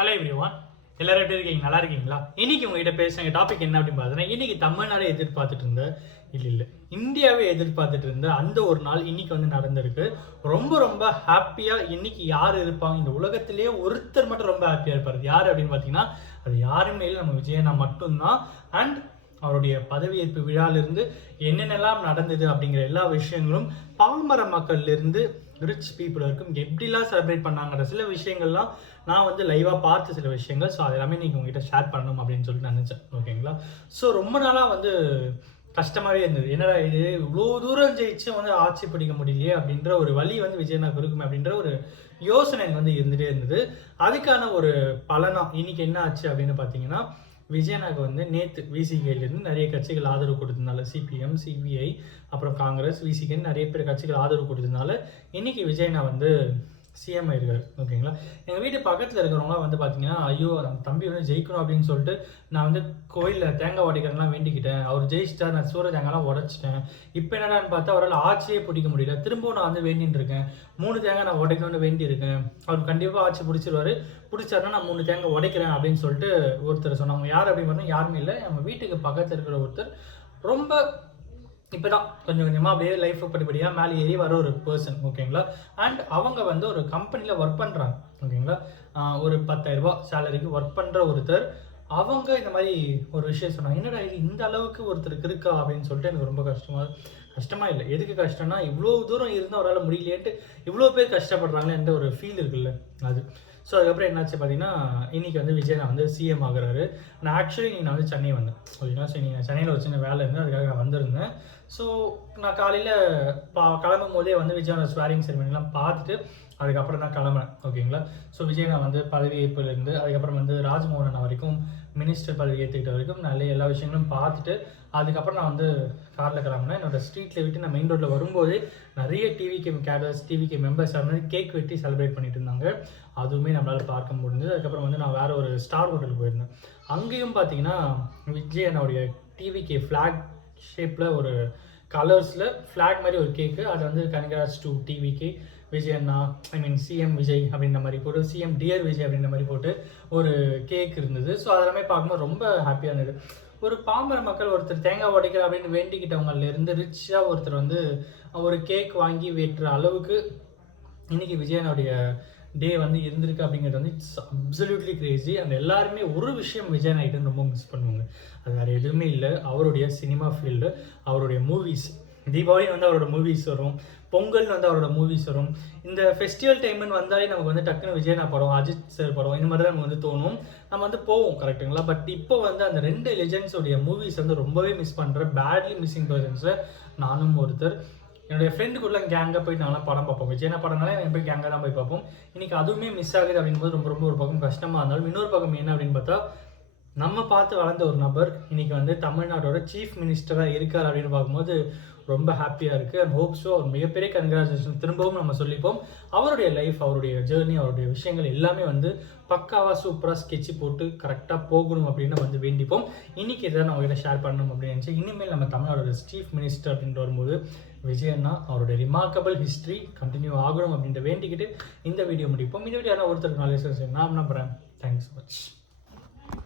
Hello everyone, எல்லாரும் எப்படி இருக்கீங்க? நல்லா இருக்கீங்களா? இன்னைக்கு உங்ககிட்ட பேசுகிற டாபிக் என்ன அப்படின்னு பார்த்தீங்கன்னா, இன்னைக்கு தமிழ்நாடு எதிர்பார்த்துட்டு இருந்த இல்லை இந்தியாவே எதிர்பார்த்துட்டு இருந்த அந்த ஒரு நாள் இன்னைக்கு வந்து நடந்திருக்கு. ரொம்ப ரொம்ப ஹாப்பியாக இன்னைக்கு யார் இருப்பாங்க இந்த உலகத்திலேயே ஒருத்தர் மட்டும் ரொம்ப ஹாப்பியாக இருப்பார். யார் அப்படின்னு பார்த்தீங்கன்னா, அது யாருமே இல்லை, நம்ம விஜயண்ணா மட்டும்தான். அண்ட் அவருடைய பதவியேற்பு விழாவிலிருந்து என்னென்னலாம் நடந்தது அப்படிங்கிற எல்லா விஷயங்களும் பாமர மக்கள்லேருந்து ரிச் பீப்புள் வரைக்கும் எப்படிலாம் செலிப்ரேட் பண்ணாங்கிற சில விஷயங்கள்லாம் நான் வந்து லைவாக பார்த்த சில விஷயங்கள். ஸோ அது எல்லாமே நீங்கள் உங்ககிட்ட ஷேர் பண்ணணும் அப்படின்னு சொல்லிட்டு நினச்சேன். ஓகேங்களா? ஸோ ரொம்ப நாளாக வந்து கஷ்டமாகவே இருந்தது. என்னடா இது இவ்வளோ தூரம் ஜெயிச்சு வந்து ஆட்சி பிடிக்க முடியலையே அப்படின்ற ஒரு வழி வந்து விஜயநாக்கு இருக்குமே அப்படின்ற ஒரு யோசனை வந்து இருந்துகிட்டே இருந்தது. அதுக்கான ஒரு பலனா இன்னைக்கு என்ன ஆச்சு அப்படின்னு பார்த்தீங்கன்னா, விஜயநாக்கு வந்து நேற்று விசிகேலேருந்து நிறைய கட்சிகள் ஆதரவு கொடுத்ததுனால, சிபிஎம், சிபிஐ, அப்புறம் காங்கிரஸ், விசிகேன்னு நிறைய பேர் கட்சிகள் ஆதரவு கொடுத்ததுனால இன்னைக்கு விஜயண்ணா வந்து சிஎம் ஆயிருக்காரு. ஓகேங்களா? எங்கள் வீட்டு பக்கத்தில் இருக்கிறவங்களாம் வந்து பார்த்தீங்கன்னா, ஐயோ நம்ம தம்பி வந்து ஜெயிக்கணும் அப்படின்னு சொல்லிட்டு நான் வந்து கோயிலில் தேங்காய் உடைக்கிறதுலாம் வேண்டிக்கிட்டேன். அவர் ஜெயிச்சிட்டா நான் சூரிய தேங்காய்லாம் உடைச்சிட்டேன். இப்போ என்னடான்னு பார்த்தா அவரால் ஆட்சியே பிடிக்க முடியல. திரும்பவும் நான் வந்து வேண்டின்னு இருக்கேன். 3 தேங்காய் நான் உடைக்கணும்னு வேண்டியிருக்கேன். அவர் கண்டிப்பாக ஆட்சி பிடிச்சிருவாரு. பிடிச்சாருன்னா நான் 3 தேங்காய் உடைக்கிறேன் அப்படின்னு சொல்லிட்டு ஒருத்தர் சொன்னாங்க. யார் அப்படின்னு பார்த்தா யாருமே இல்லை, நம்ம வீட்டுக்கு பக்கத்தில் இருக்கிற ஒருத்தர். ரொம்ப இப்போதான் கொஞ்சம் கொஞ்சமாக அப்படியே லைஃப் படிப்படியாக மேலே ஏறி வர ஒரு பர்சன். ஓகேங்களா? அண்ட் அவங்க வந்து ஒரு கம்பெனியில் ஒர்க் பண்ணுறாங்க. ஓகேங்களா? ஒரு 10,000 சேலரிக்கு ஒர்க் பண்ணுற ஒருத்தர். அவங்க இந்த மாதிரி ஒரு விஷயம் சொன்னாங்க. என்னடா இது இந்த அளவுக்கு ஒருத்தருக்கு இருக்கா அப்படின்னு சொல்லிட்டு எனக்கு ரொம்ப கஷ்டமாக இல்லை. எதுக்கு கஷ்டம்னா, இவ்வளோ தூரம் இருந்தால் அவரால் முடியலையேன்ட்டு இவ்வளோ பேர் கஷ்டப்படுறாங்களே என்ற ஒரு ஃபீல் இருக்குல்ல அது. ஸோ அதுக்கப்புறம் என்னாச்சு பார்த்தீங்கன்னா, இன்றைக்கி வந்து விஜய் நான் வந்து சிஎம் ஆகுறாரு. நான் ஆக்சுவலி நான் வந்து சென்னை வந்தேன். ஓகேங்களா? ஸோ நீங்கள் சென்னையில் ஒரு சின்ன வேலை இருந்தேன், அதுக்காக நான் வந்திருந்தேன். ஸோ நான் காலையில் கிளம்பும் போதே வந்து விஜயோட ஸ்வேரிங் செரிமனிலாம் பார்த்துட்டு அதுக்கப்புறம் தான் கிளம்புனேன். ஓகேங்களா? ஸோ விஜய் நான் வந்து பதவியேற்புலேருந்து அதுக்கப்புறம் வந்து ராஜ்மோகன் வரைக்கும் மினிஸ்டர் பதவி ஏற்றுக்கிட்ட வரைக்கும் நல்ல எல்லா விஷயங்களும் பார்த்துட்டு அதுக்கப்புறம் நான் வந்து காரில் கிளம்புனேன். என்னோடய ஸ்ட்ரீட்டில் விட்டு நான் மெயின் ரோட்டில் வரும்போது நிறைய டிவிகே கேடர்ஸ், டிவிகே மெம்பர்ஸ் அது மாதிரி கேக் வெட்டி செலிப்ரேட் பண்ணிட்டு இருந்தாங்க. அதுவுமே நம்மளால் பார்க்க முடிஞ்சது. அதுக்கப்புறம் வந்து நான் வேறு ஒரு ஸ்டார் ஹோட்டலுக்கு போயிருந்தேன். அங்கேயும் பார்த்தீங்கன்னா விஜய் என்னுடைய டிவிகே ஃப்ளாக் ஷேப்பில் ஒரு கலர்ஸில் ஃப்ளாக் மாதிரி ஒரு கேக்கு, அது வந்து Kanagaraj to TVK Vijay Anna, I mean CM Vijay அப்படின்ற மாதிரி போட்டு, சிஎம் டியர் விஜய் அப்படின்ற மாதிரி போட்டு ஒரு கேக் இருந்தது. ஸோ அதெல்லாமே பார்க்கும்போது ரொம்ப ஹாப்பியாக இருந்தது. ஒரு பாமர மக்கள் ஒருத்தர் தேங்காய் உடைக்கிற அப்படின்னு வேண்டிக்கிட்டவங்கலேருந்து ரிச்சாக ஒருத்தர் வந்து ஒரு கேக் வாங்கி வெட்டுற அளவுக்கு இன்றைக்கி விஜயனுடைய டே வந்து இருந்திருக்கு அப்படிங்கிறது வந்து இட்ஸ் அப்சல்யூட்லி கிரேசி. அந்த எல்லாருமே ஒரு விஷயம் விஜய் நாய்ட்டு ரொம்ப மிஸ் பண்ணுவாங்க. அது வேறு எதுவுமே இல்லை, அவருடைய சினிமா ஃபீல்டு, அவருடைய மூவிஸ். தீபாவளி வந்து அவரோட மூவிஸ் வரும், பொங்கல் வந்து அவரோட மூவிஸ் வரும். இந்த ஃபெஸ்டிவல் டைம்னு வந்தாலே நமக்கு வந்து டக்குன்னு விஜயனா படம், அஜித் சார் படம், இந்த மாதிரி தான் நமக்கு வந்து தோணும். நம்ம வந்து போவோம், கரெக்டுங்களா? பட் இப்போ வந்து அந்த 2 லெஜெண்ட்ஸோடைய மூவிஸ் வந்து ரொம்பவே மிஸ் பண்ணுறேன். பேட்லி மிஸ்ஸிங் பர்சன்ஸில் நானும் ஒருத்தர். என்னுடைய ஃப்ரெண்டுக்குள்ள கேங்காக போய் நாங்களாம் படம் பார்ப்போம். விஜயனா படம்னாலே எனக்கு போய் கேங்காக தான் போய் பார்ப்போம். இன்றைக்கி அதுவுமே மிஸ் ஆகுது அப்படிங்கும்போது ரொம்ப ரொம்ப ஒரு பக்கம் கஷ்டமாக இருந்தாலும், இன்னொரு பக்கம் என்ன அப்படின்னு பார்த்தா, நம்ம பார்த்து வளர்ந்த ஒரு நபர் இன்றைக்கி வந்து தமிழ்நாட்டோட சீஃப் மினிஸ்டராக இருக்கார் அப்படின்னு பார்க்கும்போது ரொம்ப ஹாப்பியாக இருக்குது. அண்ட் ஹோப் ஸோ அவர் மிகப்பெரிய கங்க்ராச்சுலேஷன் திரும்பவும் நம்ம சொல்லிப்போம். அவருடைய லைஃப், அவருடைய ஜேர்னி, அவருடைய விஷயங்கள் எல்லாமே வந்து பக்காவாக சூப்பராக ஸ்கெட்சு போட்டு கரெக்டாக போகணும் அப்படின்னு வந்து வேண்டிப்போம். இன்றைக்கி இதை நான் உங்கள்கிட்ட ஷேர் பண்ணணும் அப்படின்னு நினச்சி, இனிமேல் நம்ம தமிழ்நாடோட சீஃப் மினிஸ்டர் அப்படின்ட்டு வரும்போது விஜயண்ணா அவருடைய ரிமார்க்கபிள் ஹிஸ்ட்ரி கண்டினியூ ஆகணும் அப்படின்ட்டு வேண்டிக்கிட்டு இந்த வீடியோ முடிப்போம். இந்த வீடியோ ஒருத்தருக்கு நாலேஜ் நான் நம்புகிறேன். Thanks so much.